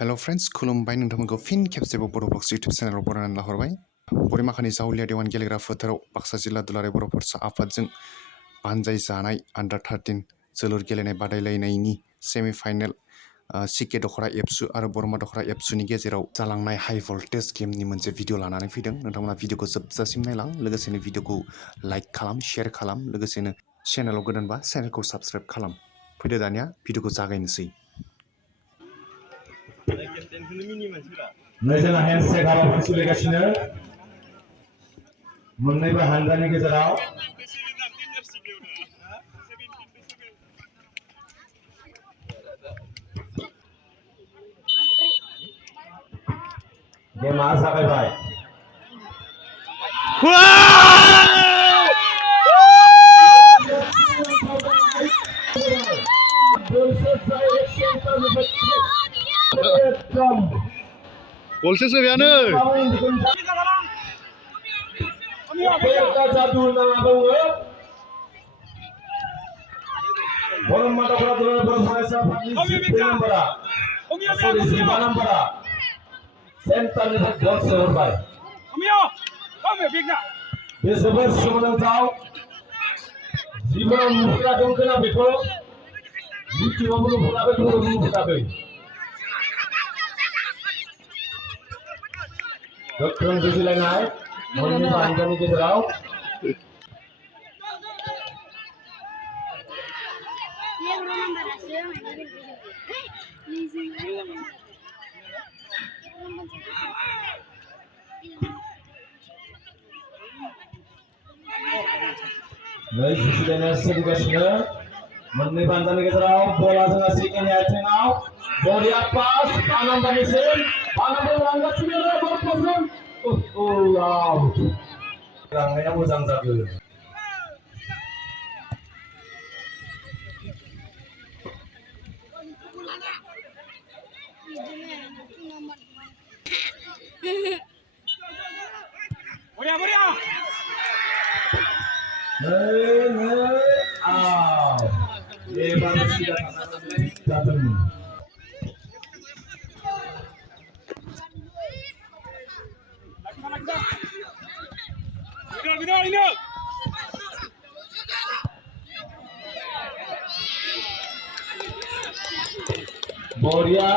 Hello friends खुलुमबाय नोंथांमोनखौ fin खेबसेबाव बर' बक्स इउटुब चेनेलाव बरायनानै लाहरबाय बरिमाखानि जावलिया देवान गेलेग्रा फोथाराव बाक्सा जिल्ला दुलाराय बर' फरायसा आफादजों बानजाय जानाय आन्डार 13 जोलुर गेलेनाय बादायलायनायनि सेमि फाइनाल सिके दखरा एबसु आरो बरमा दखरा एबसुनि गेजेराव जालांनाय हाई भल्टेज गेमनि मोनसे भिडिअ लानानै फैदों नोंथांमोना भिडिअखौ जोबजासिम नायलां लोगोसेनो भिडिअखौ लाइक खालाम शेयार खालाम लोगोसेनो चेनेलाव गोदानबा चेनेलखौ साबस्क्राइब खालाम फैदो दानिया भिडिअखौ जागायनोसै नोजोर हेन्डसेक हाबाफारि सोलिगासिनो मोन्नैबो हानजानि गेजेराव गेमा जागायबाय Golse sebeano. गोख्रों जुजिलायनाय मोन्नै हानजानि गेजेराव नै जुजिलायनाय सोलिगासिनो मोन्नै हानजानि गेजेराव बला जोंहा सिकेनि आथिङाव बरिया पास आनन्दनिसिम लांगासिनो बल पसन आउट लांनाया मोजां जागोन Boria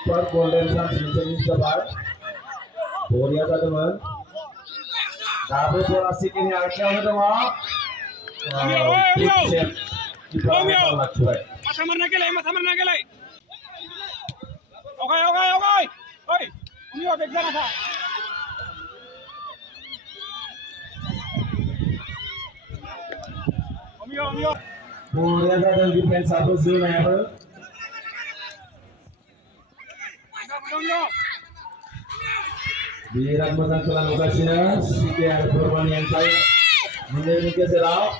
Super Golden Chance menjadi jabat. Boria teman. Tapi bola sikini akhirnya teman. Masa marna gelai. Okay. Oi, Umio dekna tha. Umio. Boria dan defense apa zona ya? Birak menang telah lokasinya, sekian korban yang saya menerima geserau.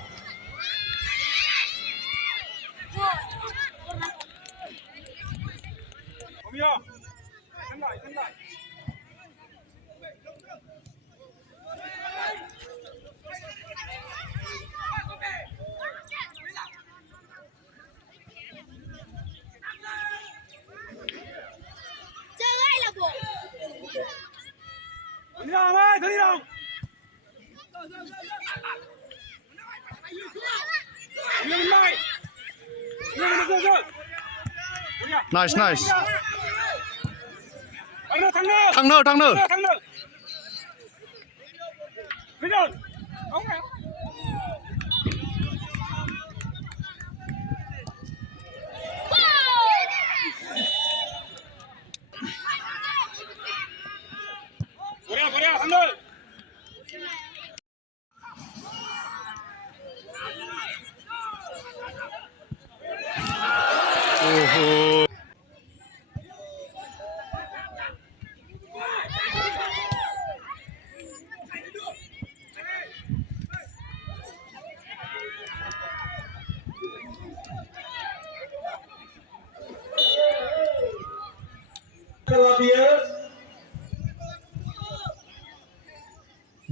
Nice. Thằng nợ. Boria, thằng nợ.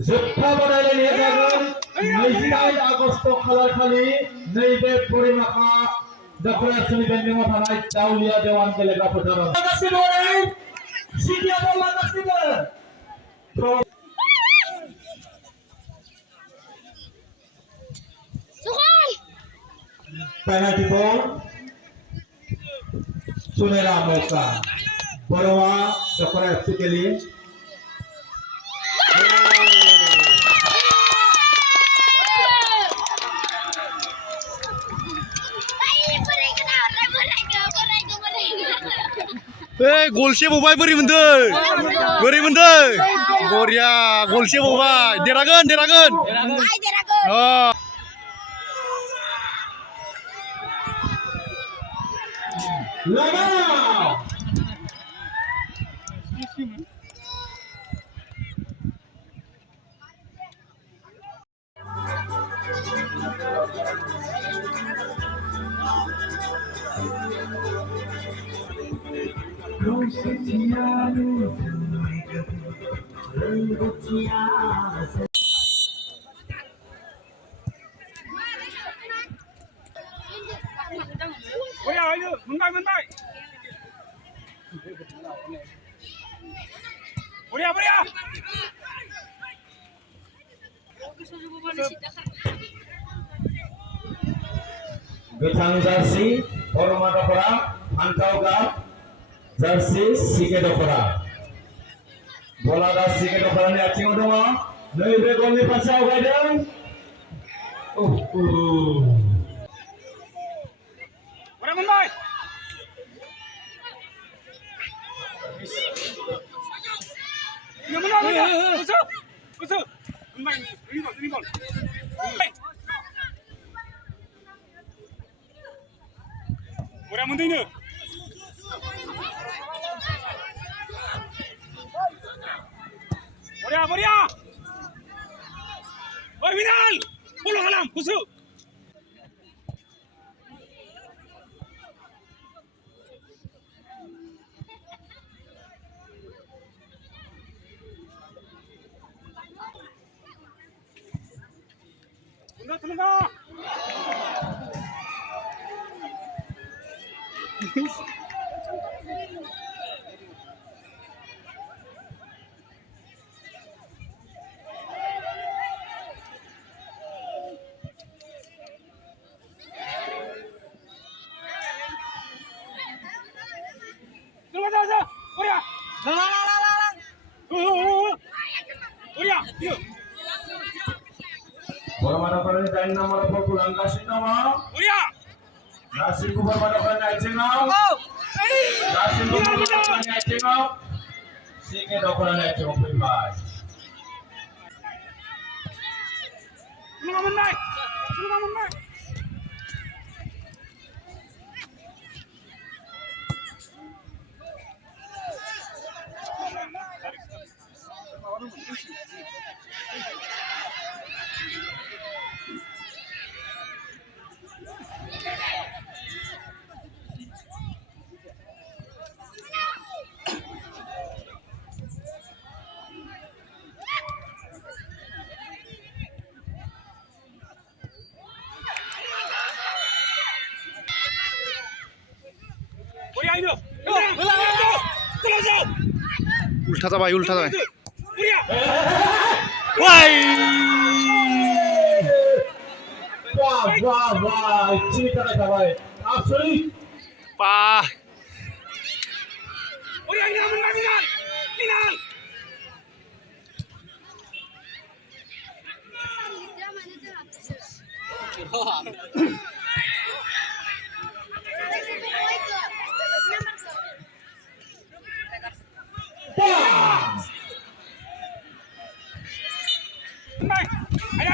जोबथा बादायलायनाया जागोन 28 August खालारखालि नैबे परिमाखा दख'रासनि बेन्दोङाव थानाय दाउलिया देवान गेलेग्रा फोथाराव गासिबो सिटियाव लागासिनो penalty ball Sunera Moka Borowa Dokora FC Keli गलसे बावबाय बोरै मोनदों बरिया गलसे बावबाय देरहागोन Lama ayo, muntai. Boria. Gothang jersey Borowa Dokora Mantau Gap jersey Sige Dokora bola da Sige Dokora ni atingaw dong naibe golni farse awgaydong Boria muntai. Usu. Muntai. Ribol. Boria muntai ni. Boria. Final. Bola halam, Usu. Tunggu. Boria. Boria, yuk. Borowa Dokora ni dain nomor 20 Angkasin nama Boria. Nasib Borowa Dokora ni atingaw Nasib Borowa Dokora ni atingaw Sige Dokora ni atingaw pribad Tunggu muntai. Boria ini. उल्टा जाबाय Boria. वाइ Wah, ini kata kawan. Absolut. पा Boria ini menang final.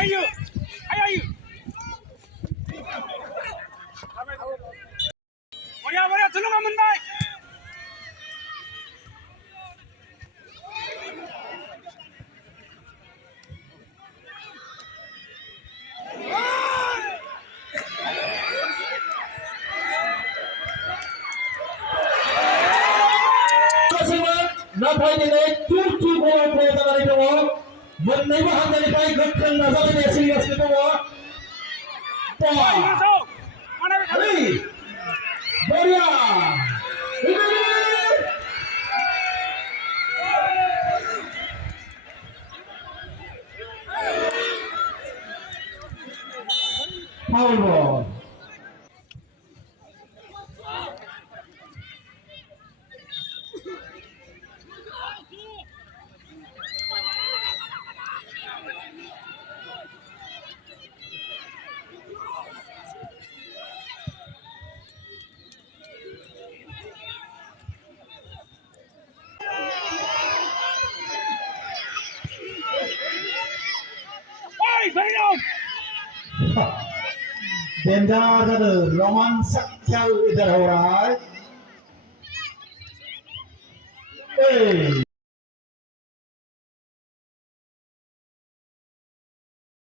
Ayo. Boria, tolong muntai. Nampaknya ini tujuh gol pertama di bawah मोननैबो हान्जानिफ्राय गोख्रों नाजालायनाया सोलिगासिनो दङ Woi, masuk. Mana mereka? Hei, Boria. Foul ball. Woi, Ferdinand. Danger जादों romantic खेल इधर हो रहा है